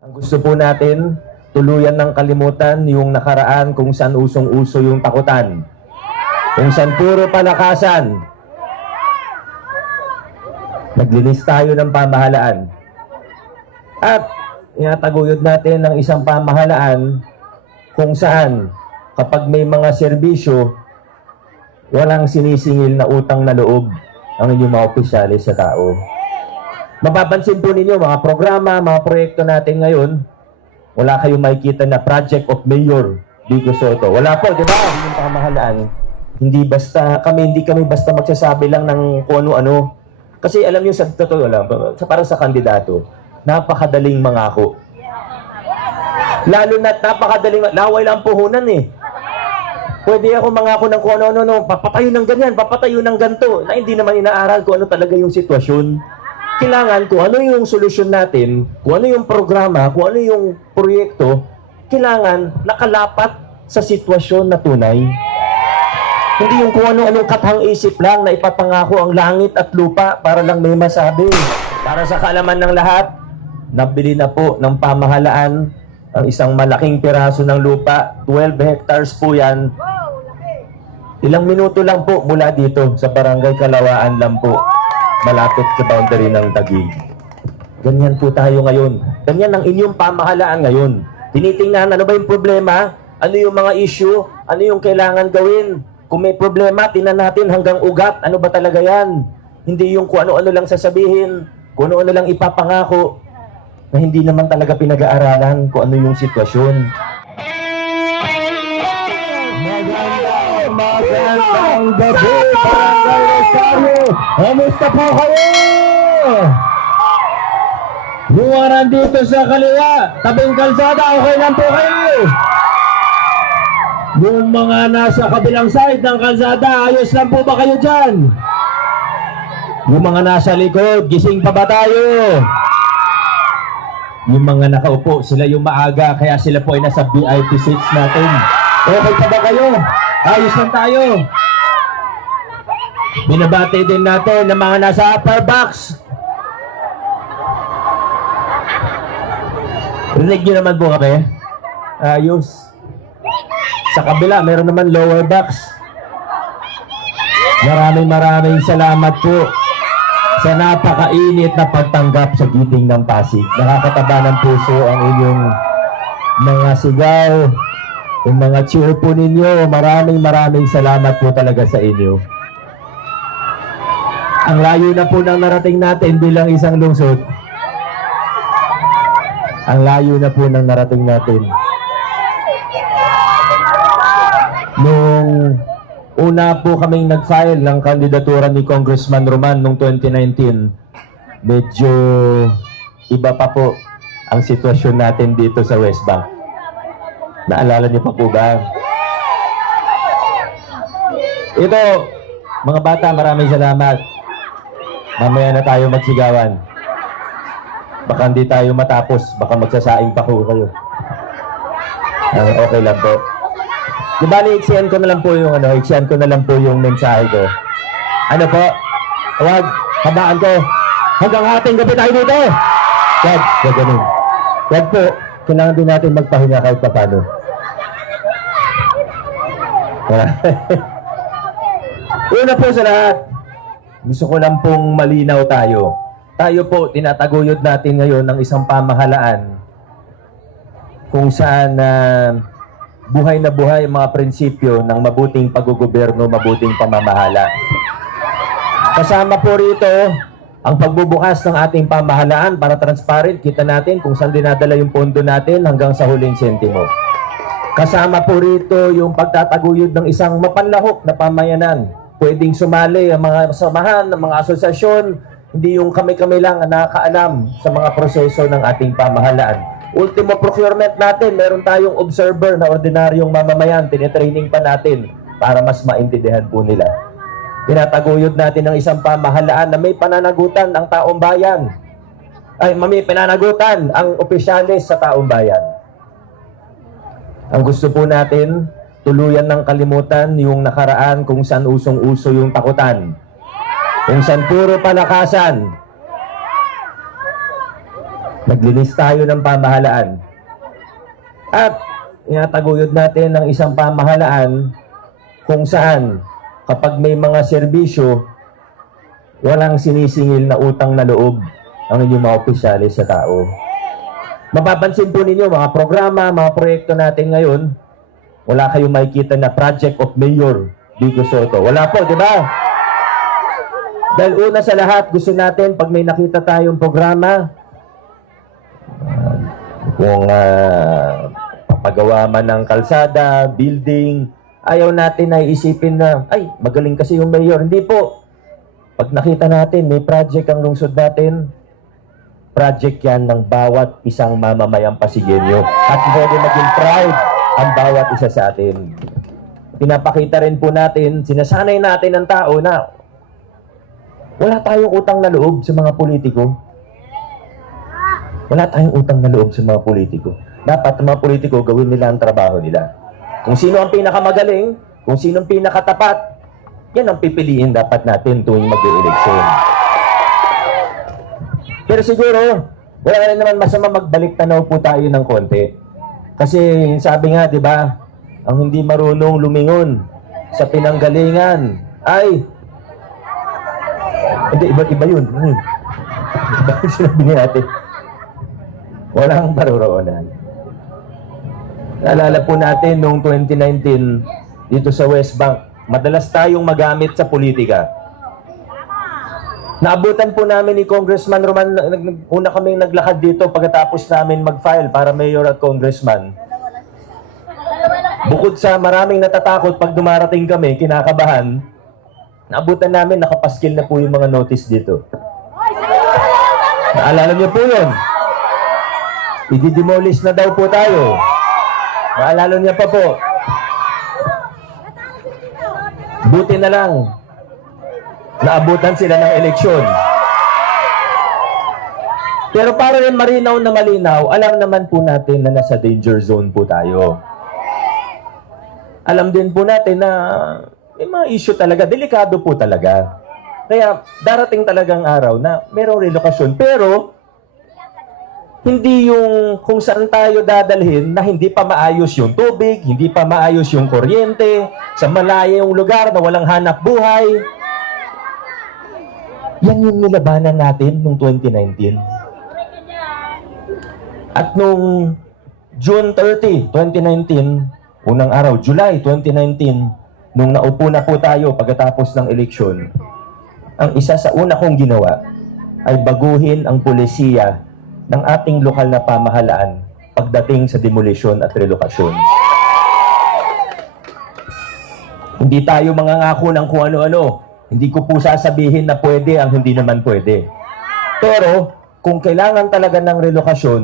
Ang gusto po natin, tuluyan ng kalimutan yung nakaraan kung saan usong-uso yung takutan. Kung saan puro palakasan. Naglinis tayo ng pamahalaan. At inataguyod natin ng isang pamahalaan kung saan kapag may mga serbisyo, walang sinisingil na utang na loob ang inyong mga opisyalis sa tao. Mapapansin po ninyo, mga programa, mga proyekto natin ngayon, wala kayong makikita na Project of Mayor Vico Soto. Wala po, di ba? Yung pamahalaan, hindi kami basta magsasabi lang ng kung ano-ano. Kasi alam niyo, sa totoo lang, para sa kandidato, napakadaling mangako. Lalo na't napakadaling, laway lang puhunan eh. Pwede ako mangako ng kung ano-ano, papatayo ng ganyan, papatayo ng ganito, na hindi naman inaaral kung ano talaga yung sitwasyon. Kailangan kung ano yung solusyon natin, kung ano yung programa, kung ano yung proyekto, kailangan nakalapat sa sitwasyon na tunay. Hindi yung kung ano-anong kathang-isip lang na ipapangako ang langit at lupa para lang may masabi. Para sa kaalaman ng lahat, nabili na po ng pamahalaan ang isang malaking piraso ng lupa, 12 hectares po yan. Ilang minuto lang po mula dito sa Barangay Kalawaan lang po, malapit sa boundary ng Taguig. Ganyan po tayo ngayon. Ganyan ang inyong pamahalaan ngayon. Tinitingnan ano ba yung problema, ano yung mga issue, ano yung kailangan gawin. Kung may problema, tingnan natin hanggang ugat, ano ba talaga yan. Hindi yung kung ano-ano lang sasabihin, kung ano-ano lang ipapangako, na hindi naman talaga pinag-aaralan kung ano yung sitwasyon. Magandang gabi, Barangay Rosario! Kamusta po kayo? Yung mga nandito sa kaliwa, tabing kalsada, okay lang po kayo? Yung mga nasa kabilang side ng kalsada, ayos lang po ba kayo dyan? Yung mga nasa likod, gising pa ba tayo? Yung mga nakaupo, sila yung maaga, kaya sila po ay nasa VIP seats natin. Okay pa ba kayo? Ayos lang tayo. Binabati din natin ng mga nasa upper box. Rinig nyo naman po kami. Ayos. Sa kabila, meron naman lower box. Maraming salamat po sa napakainit na pagtanggap sa giting ng Pasig. Nakakataba ng puso ang inyong mga sigaw, yung mga cheer po ninyo. Maraming salamat po talaga sa inyo. Ang layo na po ng narating natin bilang isang lungsod. Ang layo na po ng narating natin. Nung una po kaming nag-file ng kandidatura ni Congressman Roman noong 2019, medyo iba pa po ang sitwasyon natin dito sa West Bank. Naalala niyo pa po ba? Ito, mga bata, maraming salamat. Mamaya na tayo magsigawan. Baka hindi tayo matapos, baka magsasaing pa ko kayo. Okay lang po. Di ba, iksiyan ko na lang po yung mensahe ko. Ano po? Huwag, habaan ko. Hanggang ating gabi tayo dito. Huwag ganun. Huwag po, kailangan din natin magpahinga kahit pa paano. Una po sa lahat, gusto ko lang pong malinaw tayo. Tayo po, tinataguyod natin ngayon ng isang pamahalaan kung saan buhay na buhay ang mga prinsipyo ng mabuting paggugobyerno, mabuting pamamahala. Kasama po rito ang pagbubukas ng ating pamahalaan para transparent. Kita natin kung saan dinadala yung pondo natin hanggang sa huling sentimo. Kasama po rito yung pagtataguyod ng isang mapanlahok na pamayanan. Pwedeng sumali ang mga samahan, ng mga asosasyon, hindi yung kami-kami lang ang nakakaalam sa mga proseso ng ating pamahalaan. Ultimo procurement natin, meron tayong observer na ordinaryong mamamayan, tinitraining pa natin para mas maintindihan po nila. Tinataguyod natin ng isang pamahalaan na may pananagutan ang taong bayan. May pananagutan ang opisyalis sa taong bayan. Ang gusto po natin, tuluyan ng kalimutan yung nakaraan kung saan usong-uso yung takutan. Kung saan puro palakasan. Naglinis tayo ng pamahalaan. At inataguyod natin ng isang pamahalaan kung saan kapag may mga serbisyo, walang sinisingil na utang na loob ang inyong mga opisyalis sa tao. Mapapansin po ninyo, mga programa, mga proyekto natin ngayon, wala kayong makikita na Project of Mayor Vico Soto. Wala po, di ba? Dahil una sa lahat, gusto natin, pag may nakita tayong programa, kung papagawa man ng kalsada, building, ayaw natin na isipin na, ay, magaling kasi yung mayor. Hindi po. Pag nakita natin, may project ang lungsod natin, project yan ng bawat isang mamamayang Pasigueño. At pwede maging proud ang bawat isa sa atin. Pinapakita rin po natin, sinasanay natin ang tao na wala tayong utang na loob sa mga politiko. Wala tayong utang na loob sa mga politiko. Dapat ang mga politiko gawin nila ang trabaho nila. Kung sino ang pinakamagaling, kung sino ang pinakatapat, yan ang pipiliin dapat natin tuwing mag-eleksyon. Pero siguro, wala rin naman masama magbalik tanaw po tayo ng konti. Kasi sabi nga, di ba, ang hindi marunong lumingon sa pinanggalingan ay hindi, iba yun. Iba yung sinabi ni ate. Walang paruroonan. Naalala po natin noong 2019 dito sa West Bank, madalas tayong magamit sa politika. Naabutan po namin ni Congressman Roman, una kaming naglakad dito pagkatapos namin mag-file para mayor at congressman. Bukod sa maraming natatakot pag dumarating kami, kinakabahan, naabutan namin, nakapaskil na po yung mga notice dito. Naalala niyo po yun? I-demolish na daw po tayo. Naalala niya pa po. Buti na lang, naabutan sila ng eleksyon. Pero para rin marinaw na malinaw, alam naman po natin na nasa danger zone po tayo. Alam din po natin na may mga issue talaga, delikado po talaga. Kaya darating talagang araw na mayroong relokasyon. Pero hindi yung kung saan tayo dadalhin na hindi pa maayos yung tubig, hindi pa maayos yung kuryente, sa malayong lugar na walang hanap buhay. Yan yung nilabanan natin noong 2019. At noong June 30, 2019, unang araw, July 2019, nung naupo na po tayo pagkatapos ng eleksyon, ang isa sa una kong ginawa ay baguhin ang pulisiya ng ating lokal na pamahalaan pagdating sa demolisyon at relokasyon. Hindi tayo mangangako ng kung ano-ano. Hindi ko po sasabihin na pwede ang hindi naman pwede. Pero kung kailangan talaga ng relokasyon,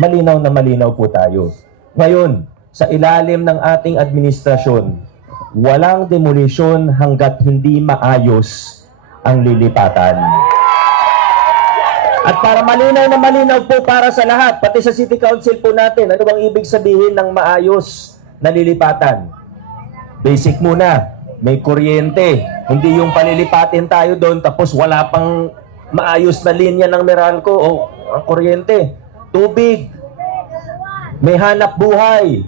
malinaw na malinaw po tayo. Ngayon, sa ilalim ng ating administrasyon, walang demolisyon hanggat hindi maayos ang lilipatan. At para malinaw na malinaw po para sa lahat, pati sa City Council po natin, ano bang ibig sabihin ng maayos na lilipatan? Basic muna, may kuryente. Hindi yung palilipatin tayo doon tapos wala pang maayos na linya ng Meralco o kuryente. Tubig, may hanap buhay,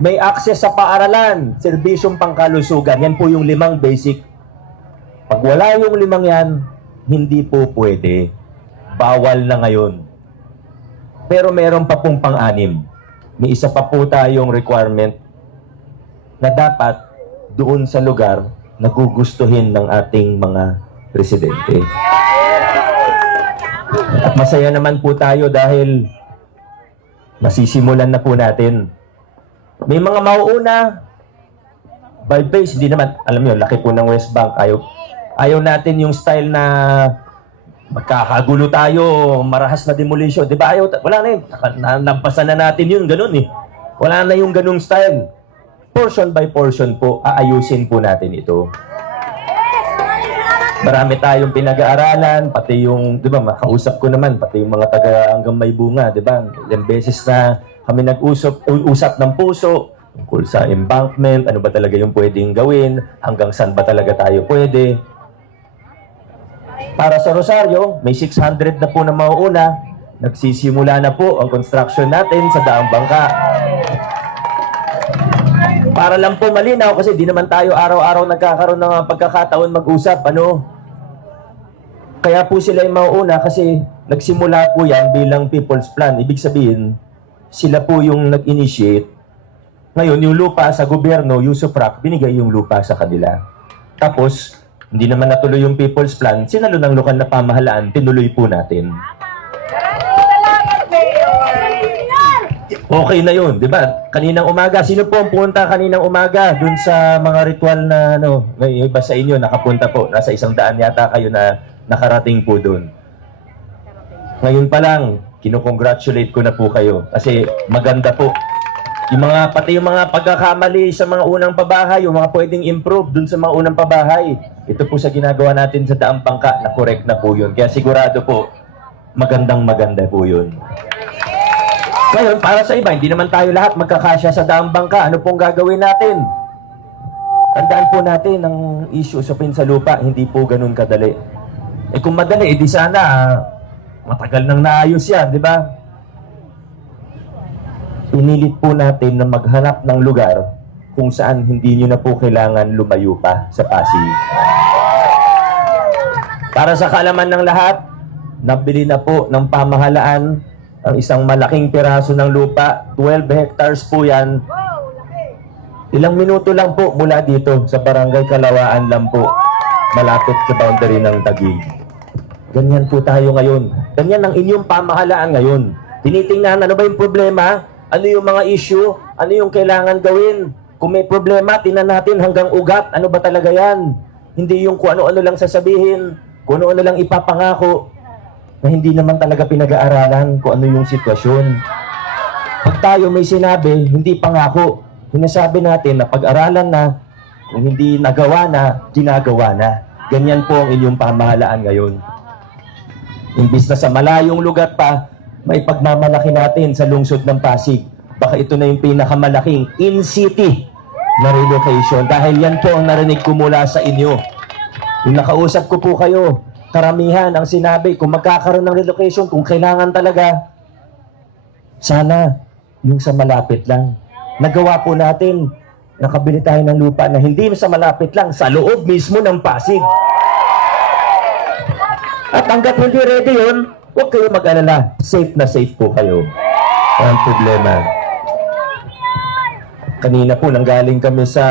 may access sa paaralan, serbisyong pangkalusugan. Yan po yung 5 basic. Pag wala yung 5 yan, hindi po pwede. Bawal na ngayon. Pero meron pa pong pang-6. May isa pa po tayong requirement na dapat doon sa lugar na gugustuhin ng ating mga residente. At masaya naman po tayo dahil masisimulan na po natin. May mga mauuna, by base, hindi naman, alam niyo, laki po ng West Bank. Ayaw natin yung style na magkakagulo tayo, marahas na demolition. Di ba? Wala na yun. Nampasan na natin yun, ganun eh. Wala na yung ganung style. Portion by portion po, aayusin po natin ito. Marami tayong pinag-aaralan, pati yung, di ba, makausap ko naman, pati yung mga taga hanggang may bunga, di ba? Ilang beses na kami nag-usap ng puso, tungkol sa embankment, ano ba talaga yung pwedeng gawin, hanggang saan ba talaga tayo pwede. Para sa Rosario, may 600 na po na mauuna, Nagsisimula na po ang construction natin sa Daang Bangka. Para lang po malinaw, kasi di naman tayo araw-araw nagkakaroon ng pagkakataon mag-usap, ano? Kaya po sila yung mauuna kasi nagsimula po yan bilang people's plan. Ibig sabihin, sila po yung nag-initiate. Ngayon, yung lupa sa gobyerno, Yusufrak, binigay yung lupa sa kanila. Tapos, hindi naman natuloy yung people's plan, sinalo ng lokal na pamahalaan, tinuloy po natin. Okay na yun, di ba? Kaninang umaga, sino po ang punta kaninang umaga dun sa mga ritual na, ano, may iba sa inyo, nakapunta po, nasa 100 yata kayo na nakarating po dun. Ngayon pa lang, kinukongratulate ko na po kayo kasi maganda po. Pati yung mga pagkakamali sa mga unang pabahay, yung mga pwedeng improve dun sa mga unang pabahay. Ito po sa ginagawa natin sa Daang Bangka, na correct na po yun. Kaya sigurado po, maganda po yun. Ngayon, para sa iba, hindi naman tayo lahat magkakasya sa Daang Bangka. Ano pong gagawin natin? Tandaan po natin ang issue sa lupa, hindi po ganun kadali. Kung madali, di sana matagal nang naayos yan, di ba? Pinilit po natin na maghanap ng lugar kung saan hindi nyo na po kailangan lumayo pa sa Pasig. Para sa kaalaman ng lahat, nabili na po ng pamahalaan ang isang malaking piraso ng lupa, 12 hectares po yan. Ilang minuto lang po mula dito sa Barangay Kalawaan lang po, malapit sa boundary ng Taguig. Ganyan po tayo ngayon. Ganyan ang inyong pamahalaan ngayon. Tinitingnan ano ba yung problema, ano yung mga issue, ano yung kailangan gawin. Kung may problema, tingnan natin hanggang ugat, ano ba talaga yan. Hindi yung kung ano-ano lang sasabihin, kung ano-ano lang ipapangako, na hindi naman talaga pinag-aaralan kung ano yung sitwasyon. Pag tayo may sinabi, hindi pangako. Sinasabi natin na pag-aralan na, kung hindi nagawa na, ginagawa na. Ganyan po ang inyong pamahalaan ngayon. Imbis na sa malayong lugar pa, may pagmamalaki natin sa lungsod ng Pasig. Baka ito na yung pinakamalaking in-city na relocation. Dahil yan po ang narinig ko mula sa inyo. Yung nakausap ko po kayo, karamihan ang sinabi, kung magkakaroon ng relocation, kung kailangan talaga, sana yung sa malapit lang. Nagawa po natin, nakabili tayo ng lupa na hindi sa malapit lang, sa loob mismo ng Pasig. At hanggat hindi ready yun, huwag kayo mag-alala. Safe na safe po kayo. Walang problema. Kanina po, nanggaling kami sa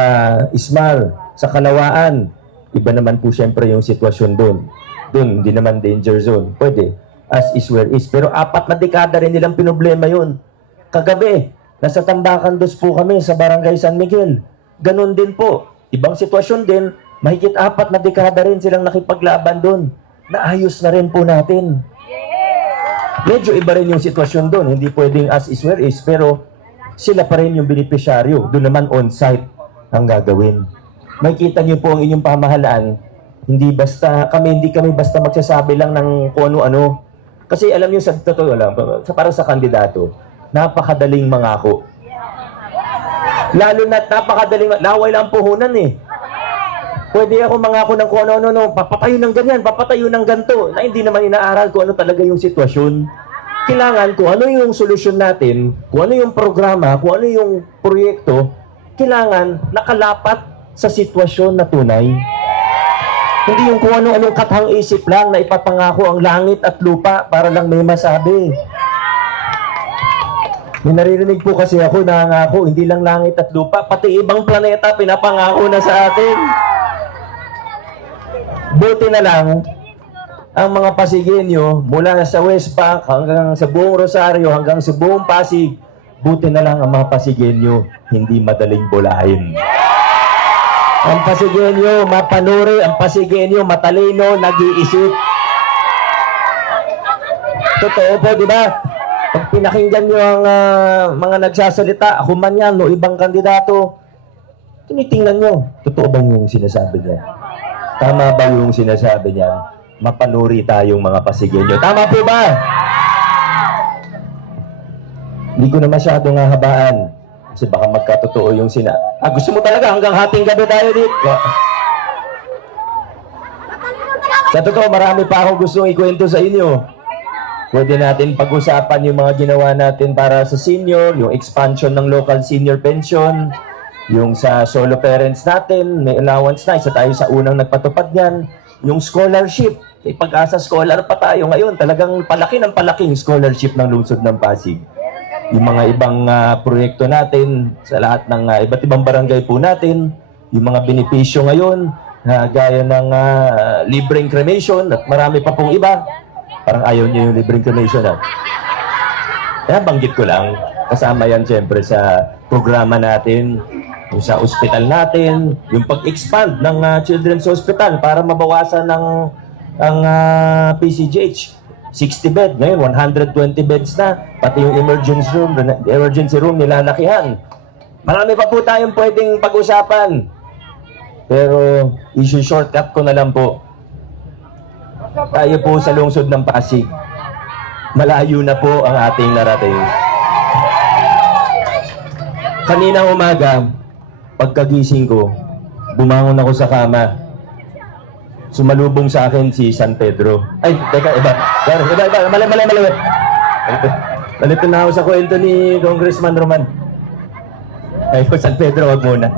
Ismar, sa Kalawaan. Iba naman po siyempre yung sitwasyon doon. Doon, hindi naman danger zone. Pwede. As is where is. Pero 4 na dekada rin nilang pinoblema yun. Kagabi, nasa Tambacan dos po kami sa Barangay San Miguel. Ganon din po. Ibang sitwasyon din. Mahigit 4 na dekada rin silang nakipaglaban doon. Naayos na rin po natin. Medyo iba rin yung sitwasyon doon. Hindi pwedeng as is where is. Pero sila pa rin yung beneficiaryo. Doon naman on-site ang gagawin. Makikita niyo po ang inyong pamahalaan. Hindi kami basta magsasabi lang ng kung ano-ano. Kasi alam niyo sa totoo lang, para sa kandidato, napakadaling mangako. Lalo na napakadaling, laway lang puhunan eh. Pwede ako mangako ng kung ano-ano, papatayo ng ganyan, papatayo ng ganito, na hindi naman inaaral kung ano talaga yung sitwasyon. Kailangan kung ano yung solusyon natin, kung ano yung programa, kung ano yung proyekto, kailangan nakalapat sa sitwasyon na tunay. Hindi yung kung ano-anong katang isip lang na ipapangako ang langit at lupa para lang may masabi. May naririnig po kasi ako na nangako, hindi lang langit at lupa, pati ibang planeta pinapangako na sa atin. Buti na lang, ang mga Pasigenyo, mula sa West Bank hanggang sa buong Rosario, hanggang sa buong Pasig, buti na lang ang mga Pasigenyo, hindi madaling bulahin. Ang Pasigenyo mapanuri, ang Pasigenyo matalino, nag-iisip. Totoo po, di ba? Pag pinakinggan nyo ang mga nagsasalita, ako man yan, o ibang kandidato, tinitingnan nyo, totoo ba yung sinasabi niya? Tama ba yung sinasabi niya? Mapanuri tayong mga Pasigenyo. Tama po ba? Hindi ko na masyadong habaan. Kasi baka magkatotoo yung gusto mo talaga hanggang hating gabi tayo dito? Sa totoo, marami pa akong gustong ikwento sa inyo. Pwede natin pag-usapan yung mga ginawa natin para sa senior, yung expansion ng local senior pension, yung sa solo parents natin, may allowance na, isa tayo sa unang nagpatupad yan, yung scholarship, Pag-asa scholar pa tayo ngayon, talagang palaki ng palaking scholarship ng lungsod ng Pasig. Yung mga ibang proyekto natin sa lahat ng iba't ibang barangay po natin, yung mga benepisyo ngayon, gaya ng libreng cremation at marami pa pong iba. Parang ayaw niyo yung libreng cremation. Kaya banggit ko lang, kasama yan siyempre sa programa natin, yung sa ospital natin, yung pag-expand ng Children's Hospital para mabawasan ang PCGH. 60 bed, ngayon 120 beds na, pati yung emergency room nilalakihan. Marami pa po tayong pwedeng pag-usapan. Pero issue shortcut ko na lang po. Tayo po sa lungsod ng Pasig, malayo na po ang ating narating. Kaninang umaga, pagkagising ko, bumangon ako sa kama. Sumalubong sa akin si San Pedro. Ay, teka, iba. Mali. Nalito na ako sa kwento ni Congressman Roman. Ay, San Pedro, wag muna.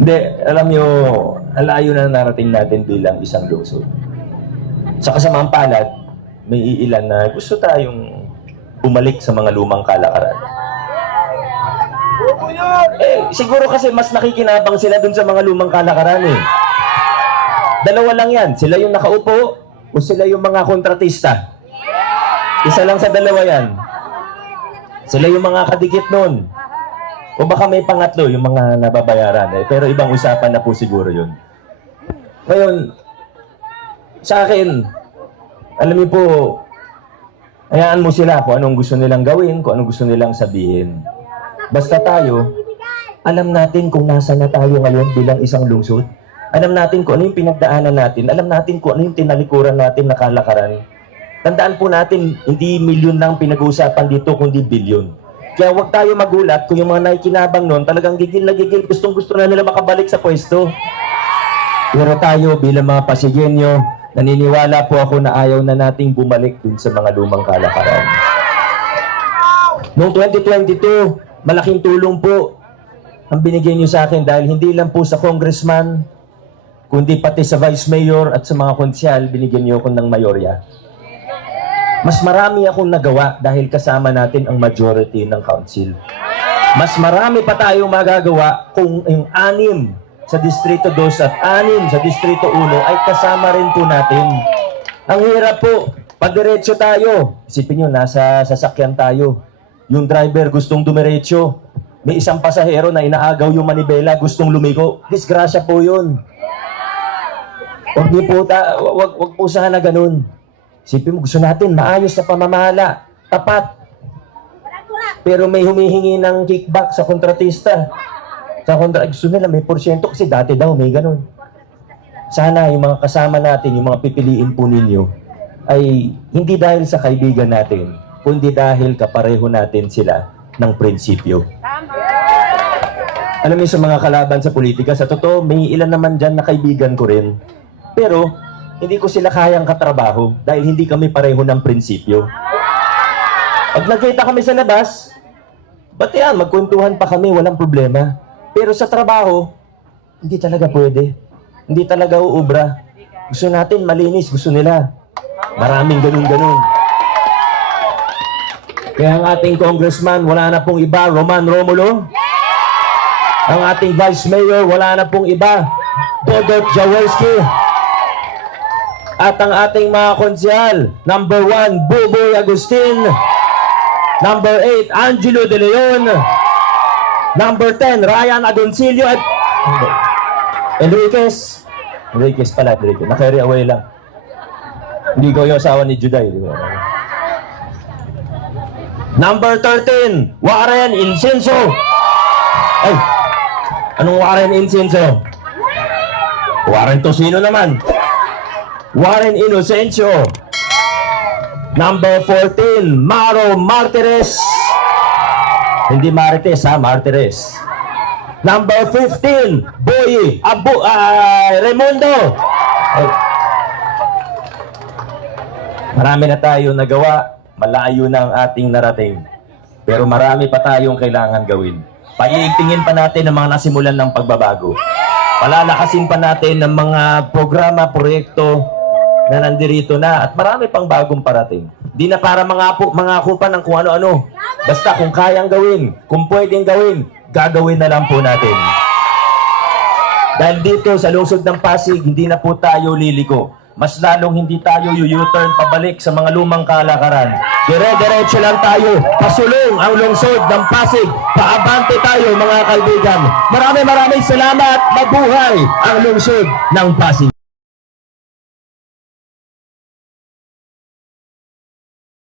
Hindi, alam nyo, alayo na narating natin bilang isang lungsod. Sa kasamaang palad, may iilan na gusto tayong bumalik sa mga lumang kalakaran. Siguro kasi mas nakikinabang sila dun sa mga lumang kalakaran eh. Dalawa lang yan. Sila yung nakaupo o sila yung mga kontratista. Isa lang sa dalawa yan. Sila yung mga kadikit nun. O baka may pangatlo, yung mga nababayaran. Pero ibang usapan na po siguro yun. Ngayon, sa akin, alam niyo po, hayaan mo sila kung anong gusto nilang gawin, kung anong gusto nilang sabihin. Basta tayo, alam natin kung nasa na tayo ngayon bilang isang lungsod. Alam natin kung ano yung pinagdaanan natin. Alam natin kung ano yung tinalikuran natin na kalakaran. Tandaan po natin, hindi milyon lang pinag-uusapan dito, kundi bilyon. Kaya huwag tayo magulat kung yung mga naikinabang nun, talagang gigil na gigil, gustong-gusto na nila makabalik sa pwesto. Pero tayo bilang mga Pasigueño, naniniwala po ako na ayaw na nating bumalik dun sa mga lumang kalakaran. Noong 2022, malaking tulong po ang binigay niyo sa akin dahil hindi lang po sa congressman, kundi pati sa vice mayor at sa mga konsyal, binigyan niyo ako ng mayorya. Mas marami akong nagawa dahil kasama natin ang majority ng council. Mas marami pa tayong magagawa kung yung 6 sa Distrito 2 at 6 sa Distrito 1 ay kasama rin po natin. Ang hirap po, padiretso tayo. Isipin nyo, nasa sasakyan tayo. Yung driver gustong dumiretso. May isang pasahero na inaagaw yung manibela, gustong lumiko. Disgrasya po yun. Wag po sana ganun. Isipin mo, gusto natin maayos na pamamahala, tapat. Pero may humihingi ng kickback sa kontratista. Gusto nila may porsyento kasi dati daw may ganun. Sana yung mga kasama natin, yung mga pipiliin po ninyo, ay hindi dahil sa kaibigan natin, kundi dahil kapareho natin sila ng prinsipyo. Alam niyo sa mga kalaban sa politika, sa totoo, may ilan naman dyan na kaibigan ko rin. Pero, hindi ko sila kayang katrabaho dahil hindi kami pareho ng prinsipyo. Pag nagkita kami sa labas, ba't yan, magkwentuhan pa kami, walang problema. Pero sa trabaho, hindi talaga pwede. Hindi talaga uubra. Gusto natin malinis, gusto nila. Maraming ganun-ganun. Kaya ang ating congressman, wala na pong iba, Roman Romulo. Ang ating vice mayor, wala na pong iba, Dodot Jaworski. At ang ating mga konsyal, number 1, Buboy Agustin. Number 8, Angelo De Leon. Number 10, Ryan Agoncillo. At Enriquez pala, Enriquez. Na-carry away lang. Hindi ko yung asawa ni Juday. Number 13, Warren Incenso. Ay, anong Warren Incenso? Warren Tosino naman. Warren Inocencio. Number 14, Maro Martires. Hindi Marites ha, Martires. Number 15, Boy Raimundo. Marami na tayo nagawa, malayo na ang ating narating. Pero marami pa tayong kailangan gawin. Paiigtingin pa natin ang mga nasimulan ng pagbabago. Palalakasin pa natin ang mga programa, proyekto na nandirito na at marami pang bagong parating. Di na para mangako pa ng kung ano-ano. Basta kung kayang gawin, kung pwedeng gawin, gagawin na lang po natin. Dahil dito sa lungsod ng Pasig, hindi na po tayo liliko. Mas lalong hindi tayo u-turn pabalik sa mga lumang kalakaran. Dire-diretso lang tayo. Pasulong ang lungsod ng Pasig. Paabante tayo mga kaibigan. Maraming salamat. Mabuhay ang lungsod ng Pasig.